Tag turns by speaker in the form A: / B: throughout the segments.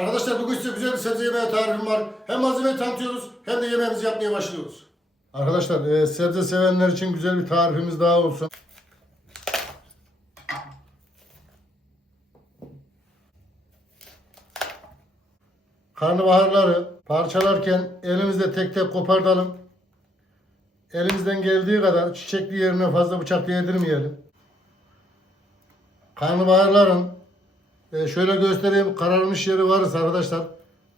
A: Arkadaşlar bugün size güzel bir sebze yemeği tarifim var. Hem malzemeyi tanıtıyoruz hem de yemeğimizi yapmaya başlıyoruz. Arkadaşlar e, sebze sevenler için güzel bir tarifimiz daha olsun. Karnabaharları parçalarken elimizde tek tek kopartalım. Elimizden geldiği kadar çiçekli yerine fazla bıçak değdirmeyelim. Karnabaharların e, şöyle göstereyim kararmış yeri varsa arkadaşlar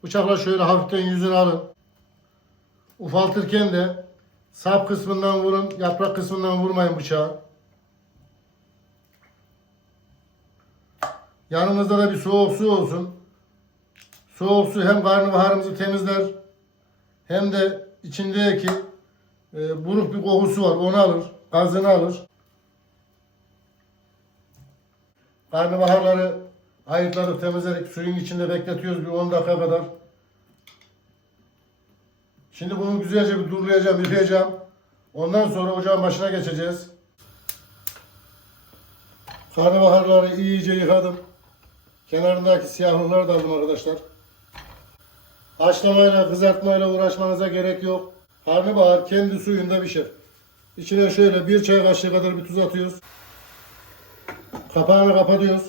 A: bıçakla şöyle hafiften yüzünü alın. Ufaltırken de sap kısmından vurun, yaprak kısmından vurmayın bıçağı. Yanımızda da bir soğuk su olsun. Soğuk su hem karnabaharımızı temizler hem de içindeki e, buruk bir kokusu var. Onu alır, gazını alır. Karnabaharları ayıkladık, temizledik. Suyun içinde bekletiyoruz bir 10 dakika kadar. Şimdi bunu güzelce bir durulayacağım, yıkayacağım. Ondan sonra ocağın başına geçeceğiz. Karnabaharları iyice yıkadım. Kenarındaki siyahlıkları da aldım arkadaşlar. Haşlamayla, kızartmayla uğraşmanıza gerek yok. Karnabahar kendi suyunda pişer. İçine şöyle bir çay kaşığı kadar bir tuz atıyoruz. Kapağını kapatıyoruz.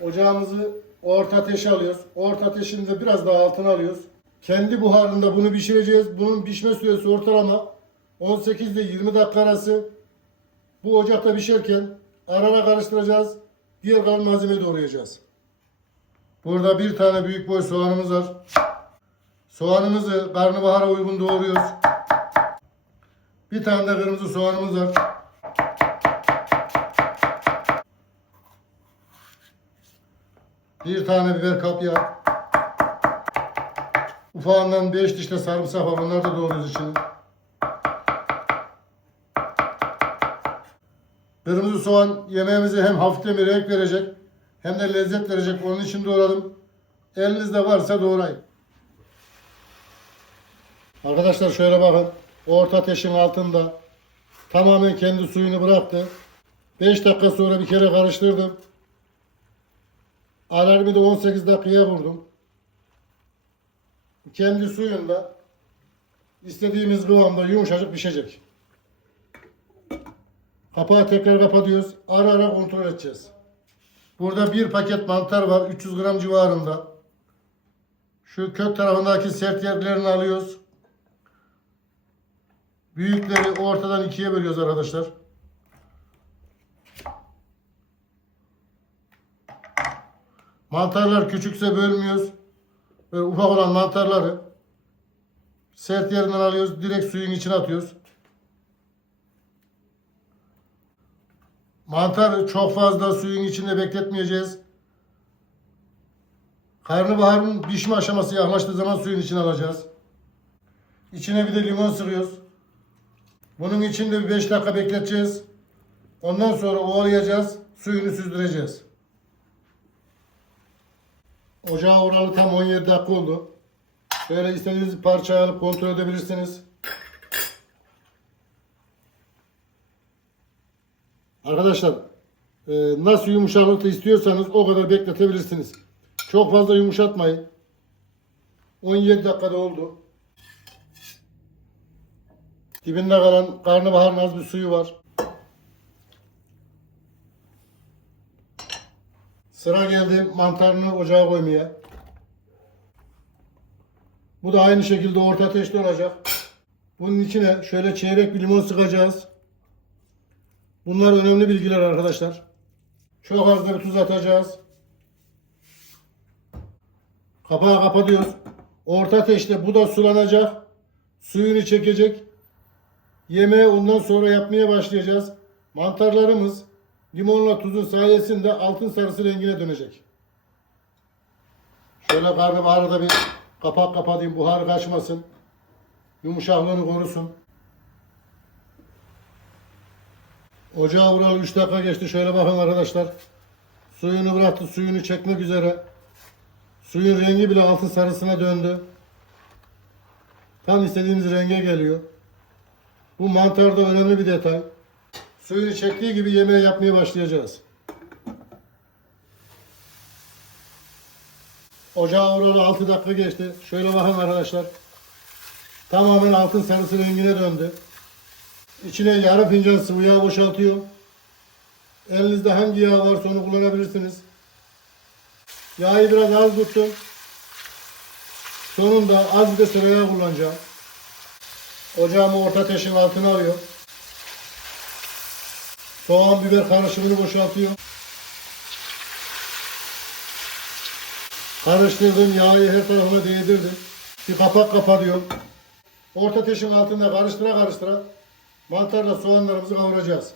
A: Ocağımızı orta ateşe alıyoruz. Orta ateşinde biraz daha altına alıyoruz. Kendi buharında bunu pişireceğiz. Bunun pişme süresi ortalama 18 ile 20 dakika arası. Bu ocakta pişerken arana karıştıracağız. Diğer kalan malzemeyi doğrayacağız. Burada bir tane büyük boy soğanımız var. Soğanımızı karnabahara uygun doğruyoruz. Bir tane de kırmızı soğanımız var. Bir tane biber kapya. Ufağından 5 diş de sarımsak var. Onları da doğruyoruz içine. Kırmızı soğan yemeğimize hem hafiften bir renk verecek hem de lezzet verecek. Onun için doğradım. Elinizde varsa doğrayın. Arkadaşlar şöyle bakın. Orta ateşin altında tamamen kendi suyunu bıraktı. 5 dakika sonra bir kere karıştırdım. Alarmı da 18 dakikaya vurdum. Kendi suyunda istediğimiz kıvamda yumuşacık pişecek. Kapağı tekrar kapatıyoruz. Ara ara kontrol edeceğiz. Burada bir paket mantar var. 300 gram civarında. Şu kök tarafındaki sert yerlerini alıyoruz. Büyükleri ortadan ikiye bölüyoruz arkadaşlar. Mantarlar küçükse bölmüyoruz. Böyle ufak olan mantarları sert yerinden alıyoruz. Direkt suyun içine atıyoruz. Mantarı çok fazla suyun içinde bekletmeyeceğiz. Karnabaharın pişme aşaması yaklaştığı zaman suyun içine alacağız. İçine bir de limon sıkıyoruz. Bunun içinde bir 5 dakika bekleteceğiz. Ondan sonra ovalayacağız. Suyunu süzdüreceğiz. Ocağa oralı tam 17 dakika oldu. Böyle istediğiniz parça alıp kontrol edebilirsiniz. Arkadaşlar e, nasıl yumuşaklıkta istiyorsanız o kadar bekletebilirsiniz. Çok fazla yumuşatmayın. 17 dakikada oldu. Dibinde kalan karnabaharın az bir suyu var. Sıra geldi mantarını ocağa koymaya. Bu da aynı şekilde orta ateşte olacak. Bunun içine şöyle çeyrek bir limon sıkacağız. Bunlar önemli bilgiler arkadaşlar. Çok az da bir tuz atacağız. Kapağı kapatıyoruz. Orta ateşte bu da sulanacak. Suyunu çekecek. Yemeği ondan sonra yapmaya başlayacağız. Mantarlarımız limonla tuzun sayesinde altın sarısı rengine dönecek. Şöyle karnabaharı da bir kapak kapatayım buhar kaçmasın. Yumuşaklığını korusun. Ocağa vuralı 3 dakika geçti. Şöyle bakın arkadaşlar. Suyunu bıraktı. Suyunu çekmek üzere. Suyun rengi bile altın sarısına döndü. Tam istediğimiz renge geliyor. Bu mantarda önemli bir detay. Suyunu çektiği gibi yemeği yapmaya başlayacağız. Ocağa vuralı 6 dakika geçti. Şöyle bakın arkadaşlar. Tamamen altın sarısı rengine döndü. İçine yarım fincan sıvı yağ boşaltıyorum. Elinizde hangi yağ varsa onu kullanabilirsiniz. Yağı biraz az tuttum. Sonunda az bir sıvı yağ kullanacağım. Ocağımı orta ateşin altına alıyorum. Soğan biber karışımını boşaltıyorum. Karıştırdım, yağı her tarafına değdirdim. Bir kapak kapatıyorum. Orta ateşin altında karıştıra karıştıra mantarla soğanlarımızı kavuracağız.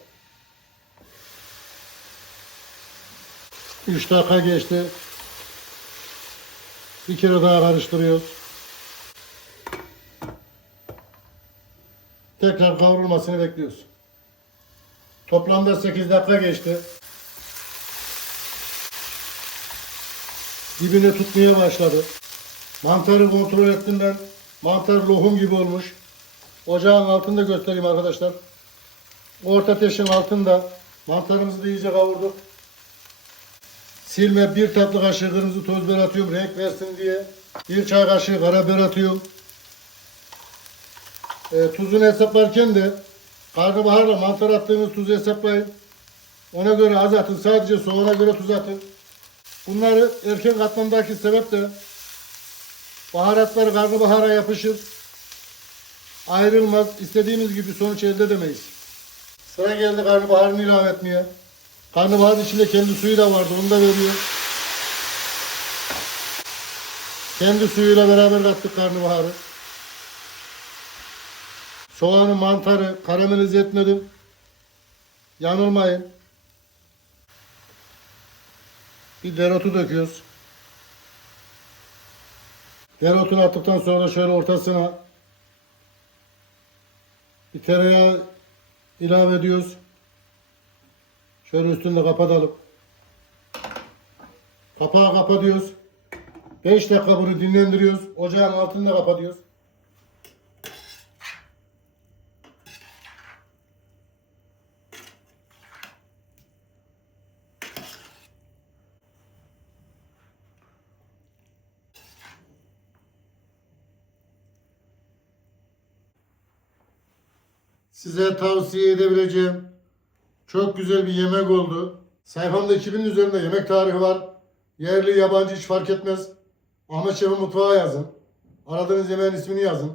A: 3 dakika geçti. Bir kere daha karıştırıyoruz. Tekrar kavrulmasını bekliyoruz. Toplamda 8 dakika geçti. Dibine tutmaya başladı. Mantarı kontrol ettim ben. Mantar lohum gibi olmuş. Ocağın altında göstereyim arkadaşlar. Orta ateşin altında mantarımızı da iyice kavurduk. Silme bir tatlı kaşığı kırmızı toz biber atıyorum renk versin diye. Bir çay kaşığı karabiber atıyorum. E, tuzunu hesaplarken de karnabaharla mantar attığınız tuzu hesaplayın. Ona göre az atın. Sadece soğana göre tuz atın. Bunları erken katmandaki sebep de baharatlar karnabahara yapışır. Ayrılmaz. İstediğimiz gibi sonuç elde edemeyiz. Sıra geldi karnabaharını ilave etmeye. Karnabaharın içinde kendi suyu da vardı. Onu da veriyor. Kendi suyuyla beraber kattık karnabaharı. Soğanı, mantarı karamelize etmedim. Yanılmayın. Bir dereotu döküyoruz. Dereotunu attıktan sonra şöyle ortasına bir tereyağı ilave ediyoruz. Şöyle üstünde kapatalım. Kapağı kapatıyoruz. 5 dakika bunu dinlendiriyoruz. Ocağın altında kapatıyoruz. Size tavsiye edebileceğim çok güzel bir yemek oldu. Sayfamda 2000 üzerinde yemek tarihi var. Yerli yabancı hiç fark etmez. Ahmet Şef'in mutfağı yazın. Aradığınız yemeğin ismini yazın.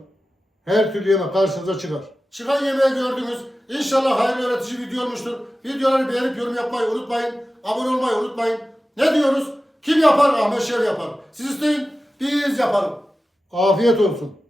A: Her türlü yemek karşınıza çıkar. Çıkan yemeği gördünüz. İnşallah hayırlı öğretici video olmuştur. Videoları beğenip yorum yapmayı unutmayın. Abone olmayı unutmayın. Ne diyoruz? Kim yapar? Ahmet Şef yapar. Siz isteyin, biz yapalım. Afiyet olsun.